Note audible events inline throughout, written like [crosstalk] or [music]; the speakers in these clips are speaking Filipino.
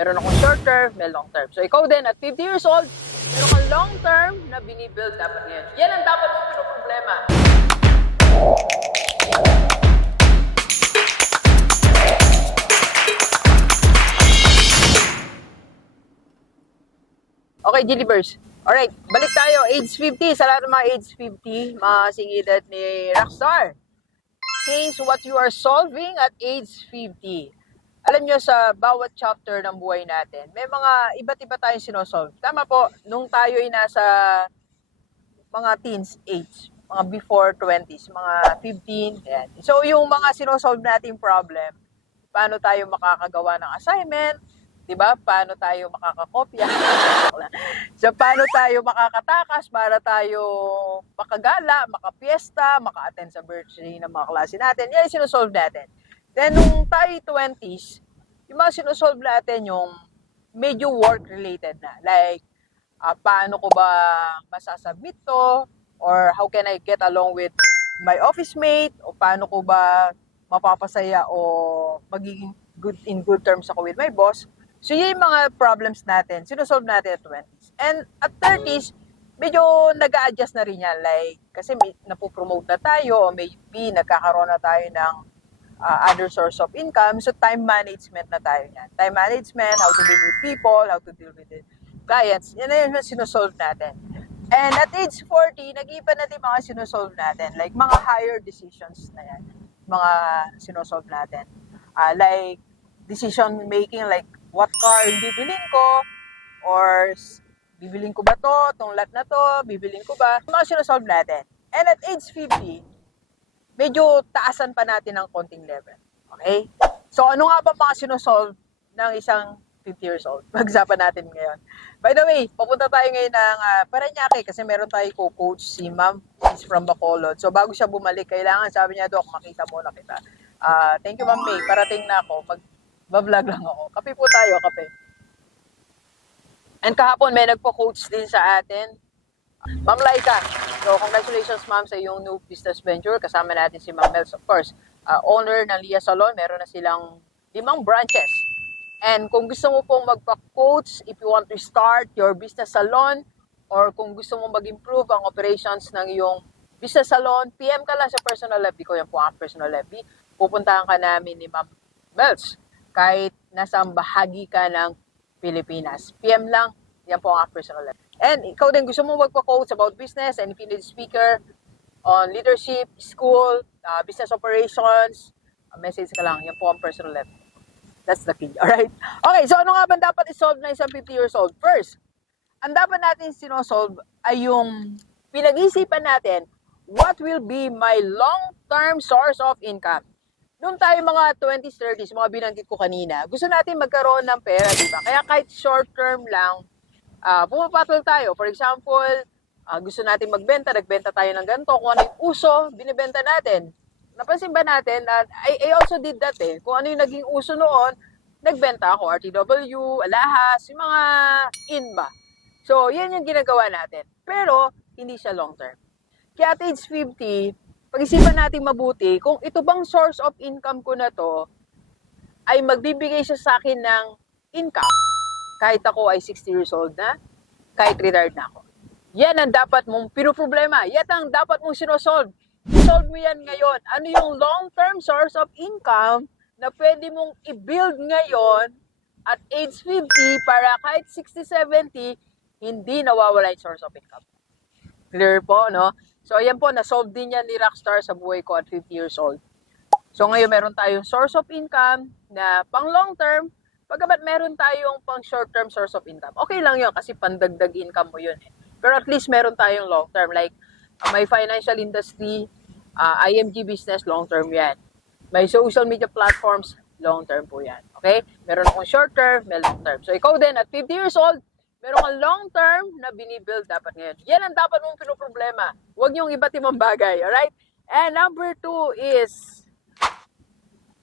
Meron akong short term, may long term. So ikaw din, at 50 years old, meron kang long term na binibuild dapat ngayon. Yan ang dapat mong problema. Okay, Jillibers. Alright, balik tayo. Age 50. Sa lahat ng mga age 50, mga singilid ni Rockstar. Change what you are solving at age 50. Alam nyo, sa bawat chapter ng buhay natin, may mga iba't iba tayong sinosolve. Tama po, nung tayo ay nasa mga teens age, mga before 20s, mga 15, yan. So, yung mga sinosolve nating problem, paano tayo makakagawa ng assignment, 'di ba? Paano tayo makakakopya? [laughs] so paano tayo makakatakas para tayo makagala, makapiesta, maka-attend sa birthday ng mga klase natin. Yan yung sinosolve natin. Then nung tayo 20s, yung mga sinosolve natin yung medyo work related na. Like ah, paano ko ba masasubmit to or how can I get along with my office mate o paano ko ba mapapasaya o magiging good in good terms ako with my boss. So, yun yung mga problems natin. Sinusolve natin at 20s. And at 30s, medyo nag adjust na rin yan. Like, kasi may, napopromote na tayo o maybe nagkakaroon na tayo ng uh, other source of income. So, time management na tayo yan. Time management, how to deal with people, how to deal with the clients. Yan na yung sinusolve natin. And at age 40, nag-iba na din mga sinusolve natin. Like, mga higher decisions na yan. Mga sinusolve natin. Ah, like, decision making, like, what car yung bibilin ko, or bibilin ko ba to, tong lot na to, bibilin ko ba, mga sinusolve natin. And at age 50, medyo taasan pa natin ng konting level. Okay? So, ano nga ba mga sinusolve ng isang 50 years old? [laughs] Pag-usapan natin ngayon. By the way, papunta tayo ngayon ng uh, Paranaque kasi meron tayo co-coach si Ma'am. She's from Bacolod. So, bago siya bumalik, kailangan, sabi niya, Dok, makita mo na kita. Ah, thank you, Ma'am May. Parating na ako. Mag-vlog lang ako. Kape po tayo, kape. And kahapon, may nagpo-coach din sa atin. Ma'am Laika, so congratulations ma'am sa iyong new business venture. Kasama natin si Ma'am Mels, of course. Uh, owner ng Lia Salon, meron na silang limang branches. And kung gusto mo pong magpa-coach, if you want to start your business salon, or kung gusto mo mag-improve ang operations ng iyong business salon, PM ka lang sa personal FB ko. Yan po ang personal FB. Pupuntahan ka namin ni Ma'am Mels. Kahit nasa bahagi ka ng Pilipinas. PM lang, yan po ang personal FB. And ikaw din gusto mo magpa-coach about business and if you need speaker on leadership, school, uh, business operations, uh, message ka lang. Yan po ang personal FB. That's the key. [laughs] Alright? Okay, so ano nga ba dapat isolve na isang 50 years old? First, ang dapat natin sinosolve ay yung pinag-isipan natin, what will be my long-term source of income? Noong tayo mga 20s, 30s, mga binanggit ko kanina, gusto natin magkaroon ng pera, di ba? Kaya kahit short-term lang, ah pumapatol tayo. For example, ah, gusto natin magbenta, nagbenta tayo ng ganito, kung ano yung uso, binibenta natin. Napansin ba natin na I, I also did that eh. Kung ano yung naging uso noon, nagbenta ako, RTW, alahas, yung mga in ba. So, yan yung ginagawa natin. Pero, hindi siya long term. Kaya at age 50, pag-isipan natin mabuti, kung ito bang source of income ko na to, ay magbibigay siya sa akin ng income. Kahit ako ay 60 years old na, kahit retired na ako. Yan ang dapat mong pinuproblema. Yan ang dapat mong sinosolve. Solve mo yan ngayon. Ano yung long-term source of income na pwede mong i-build ngayon at age 50 para kahit 60, 70, hindi nawawala yung source of income. Clear po, no? So, ayan po, na-solve din yan ni Rockstar sa buhay ko at 50 years old. So, ngayon meron tayong source of income na pang long term, pagkabat meron tayong pang short term source of income. Okay lang yun kasi pandagdag income mo yun. Eh. Pero at least meron tayong long term. Like, uh, my financial industry, uh, IMG business, long term yan. My social media platforms, long term po yan. Okay? Meron akong short term, may long term. So, ikaw din, at 50 years old, meron kang long term na binibuild dapat ngayon. Yan ang dapat mong pinoproblema. Huwag yung iba't ibang bagay. Alright? And number two is,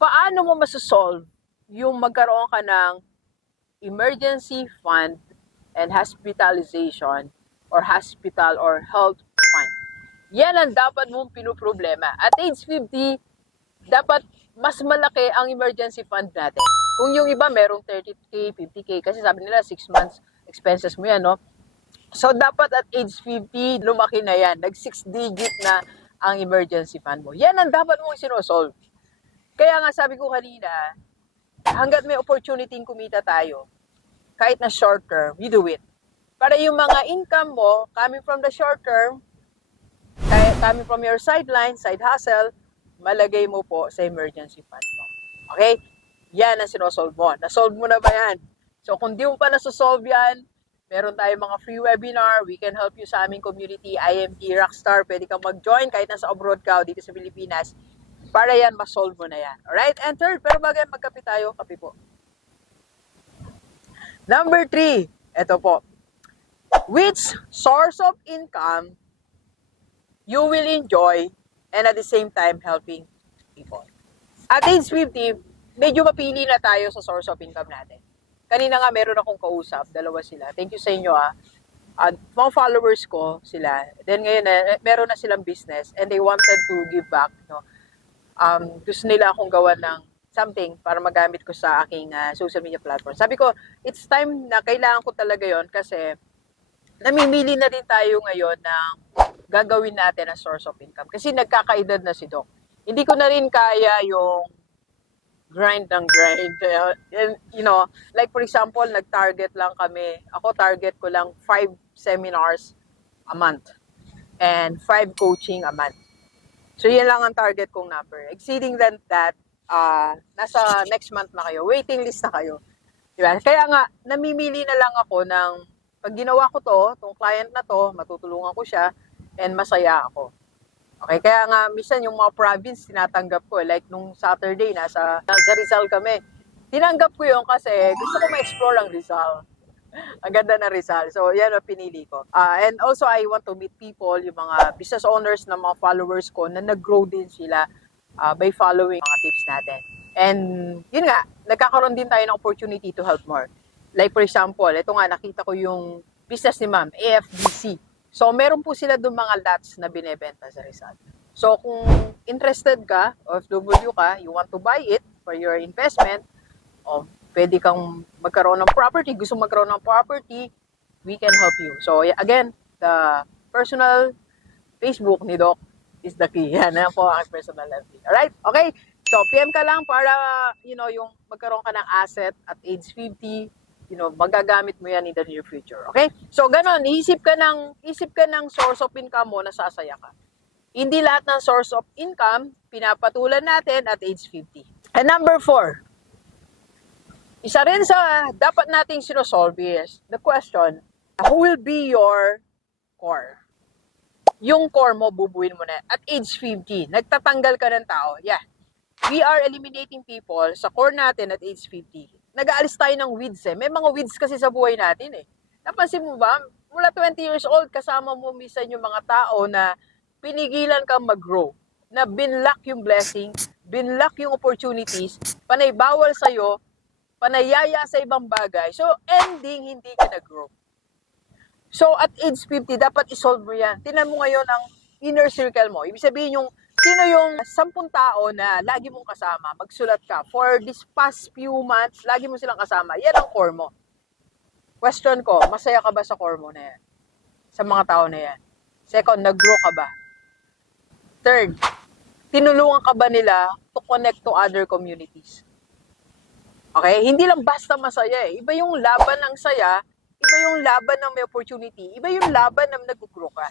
paano mo masasolve yung magkaroon ka ng emergency fund and hospitalization or hospital or health fund. Yan ang dapat mong pinoproblema. At age 50, dapat mas malaki ang emergency fund natin. Kung yung iba merong 30k, 50k, kasi sabi nila 6 months expenses mo yan, no? So, dapat at age 50, lumaki na yan. Nag 6 digit na ang emergency fund mo. Yan ang dapat mong sinosolve. Kaya nga sabi ko kanina, hanggat may opportunity kumita tayo, kahit na short term, you do it. Para yung mga income mo, coming from the short term, coming from your sideline, side hustle, malagay mo po sa emergency fund mo. Okay? Yan ang sinosolve mo. Nasolve mo na ba yan? So, kung di mo pa nasosolve yan, meron tayong mga free webinar. We can help you sa aming community, IMT, Rockstar. Pwede kang mag-join kahit nasa abroad ka o dito sa Pilipinas. Para yan, masolve mo na yan. Alright? And third, pero bago yan, magkape tayo. Kape po. Number three, ito po. Which source of income you will enjoy and at the same time helping people. At age 50, medyo mapili na tayo sa source of income natin. Kanina nga meron akong kausap, dalawa sila. Thank you sa inyo ah. At mga followers ko sila. Then ngayon eh, meron na silang business and they wanted to give back. No? Um, gusto nila akong gawa ng something para magamit ko sa aking ah, social media platform. Sabi ko, it's time na kailangan ko talaga yon kasi namimili na din tayo ngayon ng gagawin natin na source of income. Kasi nagkakaedad na si Doc. Hindi ko na rin kaya yung grind ng grind. Uh, and, you know, like for example, nag-target lang kami. Ako target ko lang 5 seminars a month and 5 coaching a month. So, yan lang ang target kong number. Exceeding than that, uh, nasa next month na kayo. Waiting list na kayo. Diba? Kaya nga, namimili na lang ako ng pag ginawa ko to, tong client na to, matutulungan ko siya, and masaya ako. Okay, kaya nga, minsan yung mga province, tinatanggap ko. Like, nung Saturday, nasa, nasa Rizal kami. Tinanggap ko yun kasi gusto ko ma-explore ang Rizal. [laughs] ang ganda na Rizal. So, yan ang pinili ko. Ah, and also, I want to meet people, yung mga business owners na mga followers ko na nag-grow din sila ah, by following mga tips natin. And, yun nga, nagkakaroon din tayo ng opportunity to help more. Like for example, ito nga, nakita ko yung business ni ma'am, AFDC. So, meron po sila doon mga lots na binebenta sa Rizal. So, kung interested ka, OFW ka, you want to buy it for your investment, o pwede kang magkaroon ng property, gusto magkaroon ng property, we can help you. So, again, the personal Facebook ni Doc is the key. [laughs] Yan, yan po ang personal FB. Alright? Okay? So, PM ka lang para, you know, yung magkaroon ka ng asset at age 50, you know, magagamit mo yan in the near future. Okay? So, ganun, isip ka ng, isip ka ng source of income mo na sasaya ka. Hindi lahat ng source of income, pinapatulan natin at age 50. And number four, isa rin sa dapat nating sinosolve is the question, who will be your core? Yung core mo, bubuin mo na. At age 50, nagtatanggal ka ng tao. Yeah. We are eliminating people sa core natin at age 50. Nag-aalis tayo ng weeds eh. May mga weeds kasi sa buhay natin eh. Napansin mo ba? Mula 20 years old, kasama mo minsan yung mga tao na pinigilan kang mag-grow. Na binlock yung blessing, binlock yung opportunities, panay bawal sa'yo, panayaya sa ibang bagay. So, ending, hindi ka nag-grow. So, at age 50, dapat isolve mo yan. Tinan mo ngayon ang inner circle mo. Ibig sabihin yung, sino yung sampung tao na lagi mong kasama, magsulat ka. For this past few months, lagi mo silang kasama. Yan ang core mo. Question ko, masaya ka ba sa core mo na yan? Sa mga tao na yan? Second, nag-grow ka ba? Third, tinulungan ka ba nila to connect to other communities? Okay? Hindi lang basta masaya eh. Iba yung laban ng saya, iba yung laban ng may opportunity, iba yung laban ng nag-grow ka.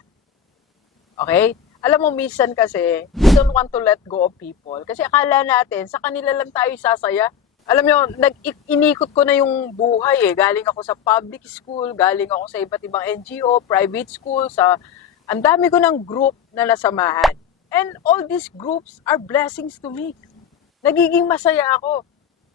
Okay? Alam mo, minsan kasi, we don't want to let go of people. Kasi akala natin, sa kanila lang tayo sasaya. Alam nyo, nag inikot ko na yung buhay eh. Galing ako sa public school, galing ako sa iba't ibang NGO, private school, sa... Ang dami ko ng group na nasamahan. And all these groups are blessings to me. Nagiging masaya ako.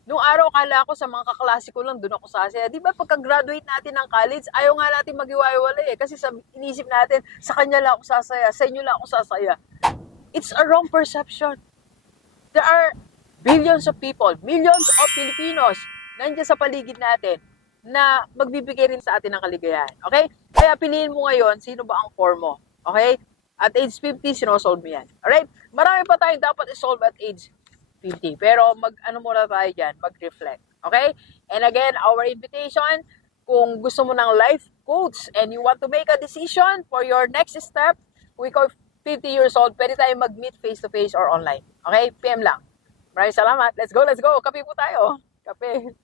Nung araw, kala ko sa mga kaklase ko lang, doon ako sasaya. Di ba pagka-graduate natin ng college, ayaw nga natin mag-iwalay eh. Kasi sa, inisip natin, sa kanya lang ako sasaya, sa inyo lang ako sasaya. It's a wrong perception. There are billions of people, millions of Filipinos nandiyan sa paligid natin na magbibigay rin sa atin ng kaligayahan. Okay? Kaya piliin mo ngayon, sino ba ang core mo? Okay? At age 50, sinosolve mo yan. Alright? Marami pa tayong dapat isolve at age 50. Pero mag ano muna tayo dyan, mag-reflect. Okay? And again, our invitation, kung gusto mo ng life coach and you want to make a decision for your next step, we call 50 years old, pwede tayo mag-meet face-to-face or online. Okay? PM lang. Maraming salamat. Let's go, let's go. Kape po tayo. Kape.